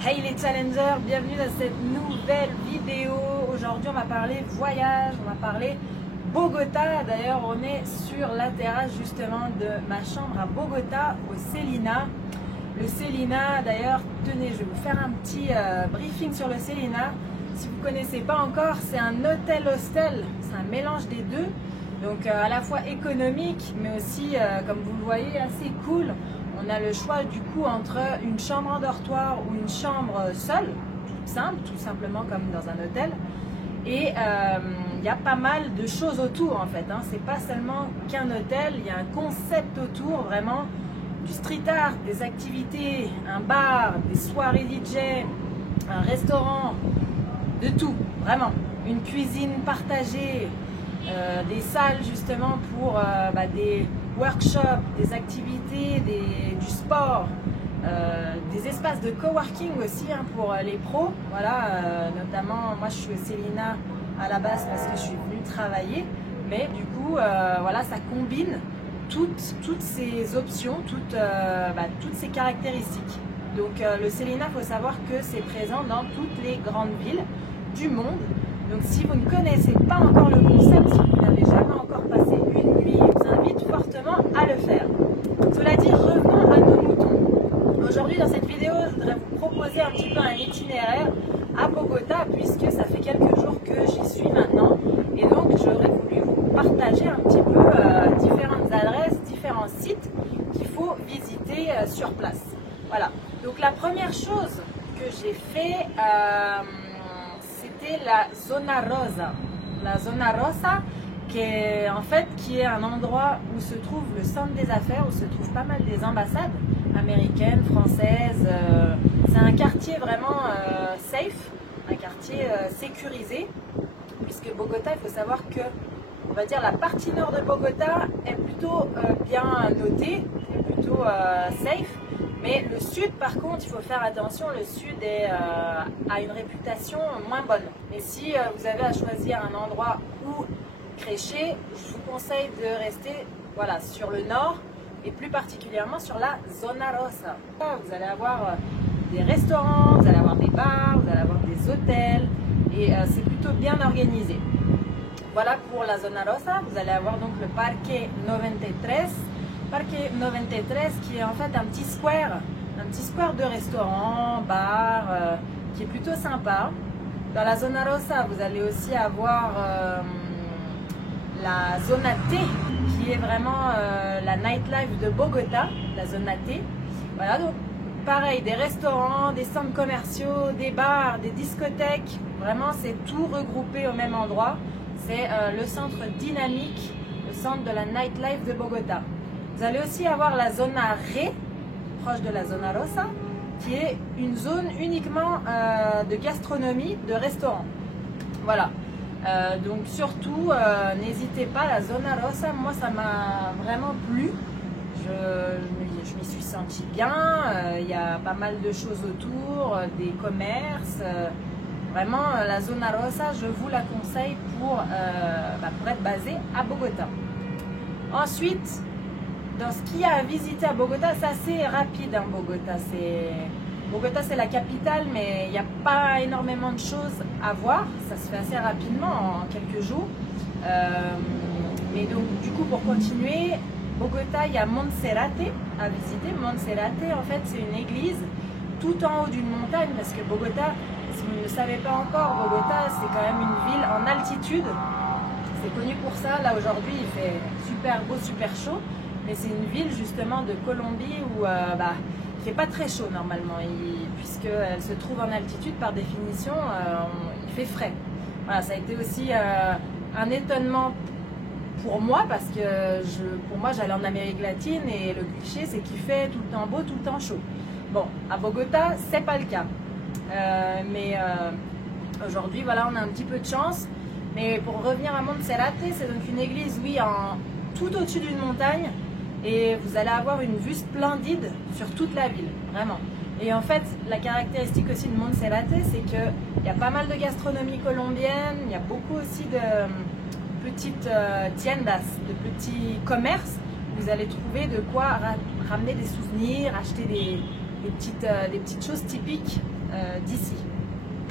Hey les challengers, bienvenue dans cette nouvelle vidéo. Aujourd'hui on va parler voyage, on va parler Bogota. D'ailleurs on est sur la terrasse justement de ma chambre à Bogota, au Celina. Le Celina, d'ailleurs, tenez, je vais vous faire un petit briefing sur le Celina. Si vous ne connaissez pas encore, c'est un hôtel-hostel, c'est un mélange des deux. Donc à la fois économique, mais aussi, comme vous le voyez, assez cool. On a le choix du coup entre une chambre en dortoir ou une chambre seule, toute simple, tout simplement comme dans un hôtel. Et il y a pas mal de choses autour en fait, hein. C'est pas seulement qu'un hôtel, il y a un concept autour, vraiment du street art, des activités, un bar, des soirées DJ, un restaurant, de tout, vraiment. Une cuisine partagée, des salles justement pour des workshops, des activités, du sport, des espaces de coworking aussi hein, pour les pros. Voilà, notamment moi je suis au Celina à la base parce que je suis venue travailler, mais du coup voilà, ça combine toutes ces options, toutes ces caractéristiques. Donc le Celina, il faut savoir que c'est présent dans toutes les grandes villes du monde. Donc si vous ne connaissez pas encore le concept, si vous n'avez jamais encore passé une nuit, je vous invite fortement à le faire. Cela dit, revenons à nos moutons. Aujourd'hui dans cette vidéo, je voudrais vous proposer un petit peu un itinéraire à Bogota, puisque ça fait quelques jours que j'y suis maintenant. Et donc j'aurais voulu vous partager un petit peu différentes adresses, différents sites qu'il faut visiter sur place. Voilà, donc la première chose que j'ai fait, c'était la Zona Rosa. La Zona Rosa, qui est un endroit où se trouve le centre des affaires, où se trouvent pas mal des ambassades américaines, françaises. C'est un quartier vraiment safe, un quartier sécurisé, puisque Bogota, il faut savoir que, on va dire, la partie nord de Bogota est plutôt bien notée, est plutôt safe. Mais le sud, par contre, il faut faire attention, le sud a une réputation moins bonne. Et si vous avez à choisir un endroit où crécher, je vous conseille de rester voilà, sur le nord et plus particulièrement sur la Zona Rosa. Vous allez avoir des restaurants, vous allez avoir des bars, vous allez avoir des hôtels et c'est plutôt bien organisé. Voilà pour la Zona Rosa. Vous allez avoir donc le Parque 93. Parque 93 qui est en fait un petit square de restaurants, bars, qui est plutôt sympa. Dans la Zona Rosa, vous allez aussi avoir la Zona T, qui est vraiment la nightlife de Bogota, la Zona T. Voilà, donc pareil, des restaurants, des centres commerciaux, des bars, des discothèques, vraiment c'est tout regroupé au même endroit. C'est le centre dynamique, le centre de la nightlife de Bogota. Vous allez aussi avoir la Zona Re, proche de la Zona Rosa, qui est une zone uniquement de gastronomie, de restaurant. Voilà. Donc surtout, n'hésitez pas, la Zona Rosa, moi ça m'a vraiment plu. Je m'y suis sentie bien. Il y a pas mal de choses autour, des commerces. Vraiment, la Zona Rosa, je vous la conseille pour être basée à Bogota. Ensuite, dans ce qu'il y a à visiter à Bogota, c'est assez rapide. Hein, Bogota, c'est la capitale, mais il n'y a pas énormément de choses à voir. Ça se fait assez rapidement, en quelques jours. Mais donc, du coup, pour continuer, Bogota, il y a Monserrate à visiter. Monserrate, en fait, c'est une église tout en haut d'une montagne, parce que Bogota, si vous ne le savez pas encore, Bogota, c'est quand même une ville en altitude. C'est connu pour ça. Là, aujourd'hui, il fait super beau, super chaud. Mais c'est une ville justement de Colombie où il ne fait pas très chaud normalement, puisqu'elle se trouve en altitude, par définition, il fait frais. Voilà, ça a été aussi un étonnement pour moi, parce que pour moi j'allais en Amérique latine et le cliché c'est qu'il fait tout le temps beau, tout le temps chaud. Bon, à Bogota, c'est pas le cas. Mais aujourd'hui, voilà, on a un petit peu de chance. Mais pour revenir à Monserrate, c'est donc une église, oui, tout au-dessus d'une montagne. Et vous allez avoir une vue splendide sur toute la ville, vraiment. Et en fait, la caractéristique aussi de Monserrate, c'est qu'il y a pas mal de gastronomie colombienne, il y a beaucoup aussi de petites tiendas, de petits commerces. Vous allez trouver de quoi ramener des souvenirs, acheter des petites choses typiques d'ici.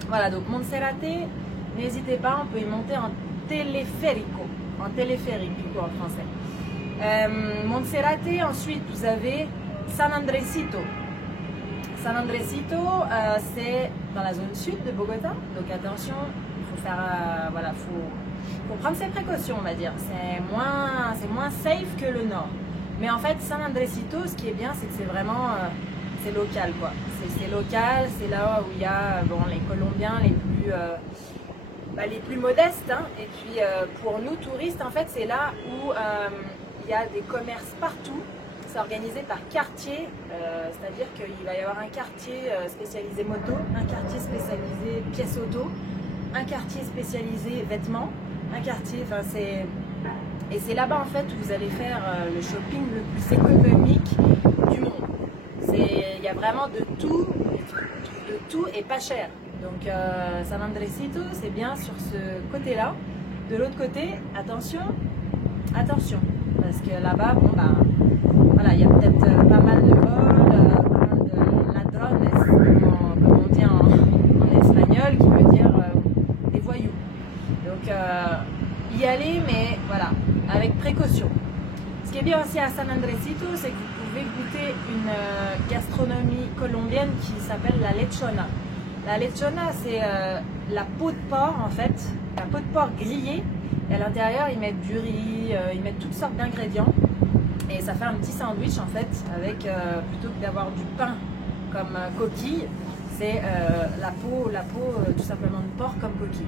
Voilà, donc Monserrate, n'hésitez pas, on peut y monter en téléphérique du coup en français. Monserrate, ensuite vous avez San Andresito. San Andresito, c'est dans la zone sud de Bogota, donc attention, il faut faire, voilà, faut prendre ses précautions, on va dire. C'est moins safe que le nord. Mais en fait, San Andresito, ce qui est bien, c'est que c'est vraiment, c'est local, quoi. C'est local, c'est là où il y a, bon, les Colombiens les plus modestes, hein. Et puis pour nous touristes, en fait, c'est là où il y a des commerces partout. C'est organisé par quartier, c'est-à-dire qu'il va y avoir un quartier spécialisé moto, un quartier spécialisé pièces auto, un quartier spécialisé vêtements, un quartier, enfin et c'est là-bas en fait où vous allez faire le shopping le plus économique du monde. Il y a vraiment de tout et pas cher. Donc San Andresito, c'est bien sur ce côté-là. De l'autre côté, attention, parce que là-bas, bon bah voilà, il y a peut-être pas mal de vols, pas mal de ladrones, comme on dit en espagnol, qui veut dire des voyous. Donc y aller, mais voilà, avec précaution. Ce qui est bien aussi à San Andresito, c'est que vous pouvez goûter une gastronomie colombienne qui s'appelle la lechona. La lechona, c'est la peau de porc en fait, la peau de porc grillée, et à l'intérieur ils mettent du riz, ils mettent toutes sortes d'ingrédients. Et ça fait un petit sandwich en fait avec, plutôt que d'avoir du pain comme coquille, c'est la peau tout simplement de porc comme coquille.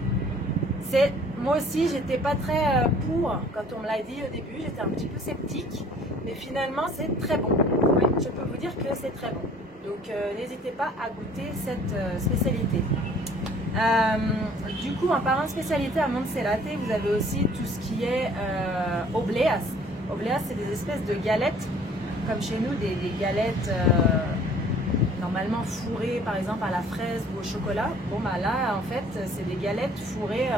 Moi aussi j'étais pas très pour quand on me l'a dit au début, j'étais un petit peu sceptique, mais finalement c'est très bon. Oui, je peux vous dire que c'est très bon. Donc n'hésitez pas à goûter cette spécialité. Du coup en parlant de spécialité à Monserrate, vous avez aussi tout ce qui est obleas. Obleas, c'est des espèces de galettes, comme chez nous, des galettes normalement fourrées par exemple à la fraise ou au chocolat. Bon bah là en fait c'est des galettes fourrées,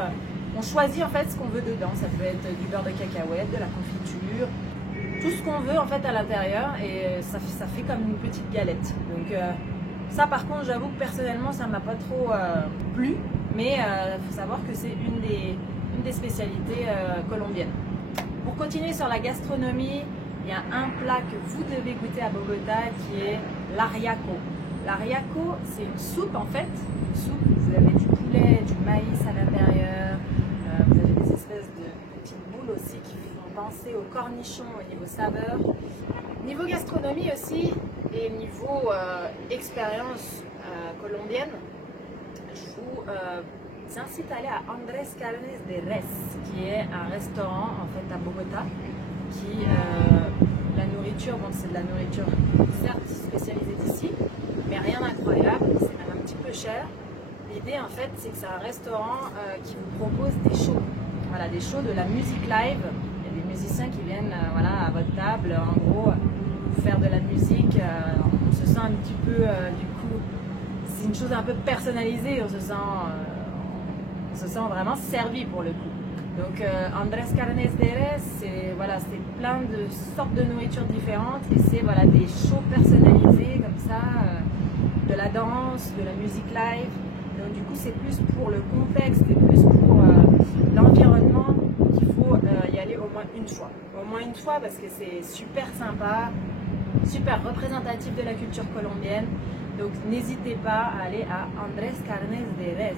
on choisit en fait ce qu'on veut dedans, ça peut être du beurre de cacahuète, de la confiture, tout ce qu'on veut en fait à l'intérieur, et ça fait comme une petite galette. Donc ça par contre j'avoue que personnellement ça m'a pas trop plu, mais il faut savoir que c'est une des spécialités colombiennes. Pour continuer sur la gastronomie, il y a un plat que vous devez goûter à Bogota qui est l'ariaco. L'ariaco, c'est une soupe en fait. Une soupe, vous avez du poulet, du maïs à l'intérieur, vous avez des espèces de petites boules aussi qui font penser aux cornichons au niveau saveur. Niveau gastronomie aussi et niveau expérience colombienne, je vous incite à aller à Andrés Carnes de Res, qui est un restaurant en fait à Bogota, qui la nourriture, bon c'est de la nourriture certes spécialisée d'ici, mais rien d'incroyable, c'est même un petit peu cher. L'idée en fait c'est que c'est un restaurant qui vous propose des shows, voilà, des shows de la musique live. Il y a des musiciens qui viennent voilà, à votre table, en gros, faire de la musique, on se sent un petit peu du coup, c'est une chose un peu personnalisée, on se sent vraiment servi pour le coup. Donc Andrés Carnes de Res, c'est voilà, plein de sortes de nourriture différentes, et c'est voilà, des shows personnalisés comme ça, de la danse, de la musique live. Donc du coup c'est plus pour le contexte et plus pour l'environnement qu'il faut y aller au moins une fois. Au moins une fois parce que c'est super sympa, super représentatif de la culture colombienne. Donc n'hésitez pas à aller à Andrés Carnes de Res.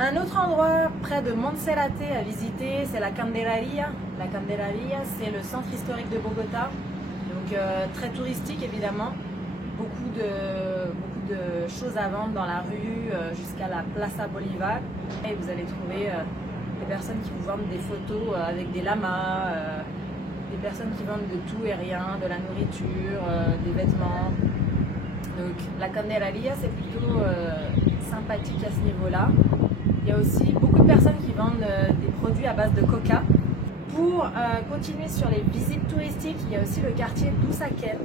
Un autre endroit près de Monserrate à visiter, c'est la Candelaria. La Candelaria, c'est le centre historique de Bogota, donc très touristique évidemment. Beaucoup de choses à vendre dans la rue jusqu'à la Plaza Bolivar. Et vous allez trouver des personnes qui vous vendent des photos avec des lamas, des personnes qui vendent de tout et rien, de la nourriture, des vêtements. Donc la Candelaria, c'est plutôt sympathique à ce niveau-là. Il y a aussi beaucoup de personnes qui vendent des produits à base de coca. Pour continuer sur les visites touristiques, il y a aussi le quartier d'Usaquén.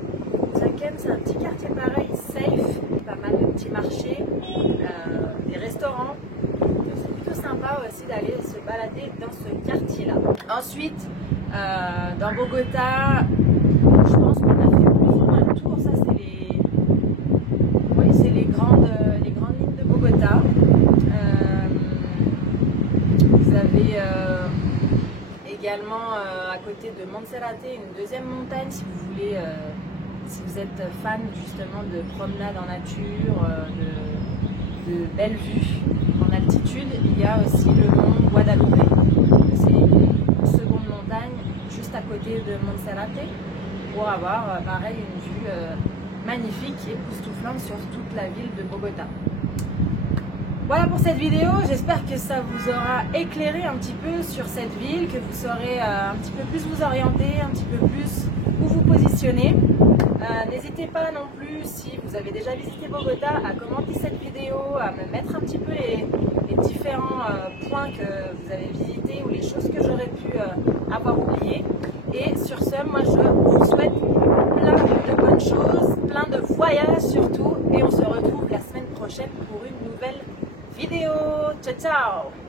Usaquén, c'est un petit quartier pareil, safe, pas mal de petits marchés, des restaurants. C'est plutôt sympa aussi d'aller se balader dans ce quartier-là. Ensuite, dans Bogota, je pense qu'on a fait plus ou moins le tour. Ça, c'est également à côté de Monserrate, une deuxième montagne si vous voulez, si vous êtes fan justement de promenade en nature, de belles vues en altitude. Il y a aussi le mont Guadalupe, c'est une seconde montagne juste à côté de Monserrate pour avoir pareil une vue magnifique et époustouflante sur toute la ville de Bogota. Voilà pour cette vidéo, j'espère que ça vous aura éclairé un petit peu sur cette ville, que vous saurez un petit peu plus vous orienter, un petit peu plus où vous positionner. N'hésitez pas non plus, si vous avez déjà visité Bogota, à commenter cette vidéo, à me mettre un petit peu les différents points que vous avez visités ou les choses que j'aurais pu avoir oubliées. Et sur ce, moi je vous souhaite plein de bonnes choses, plein de voyages surtout, et on se retrouve la semaine prochaine pour une nouvelle vidéo. Ciao ciao!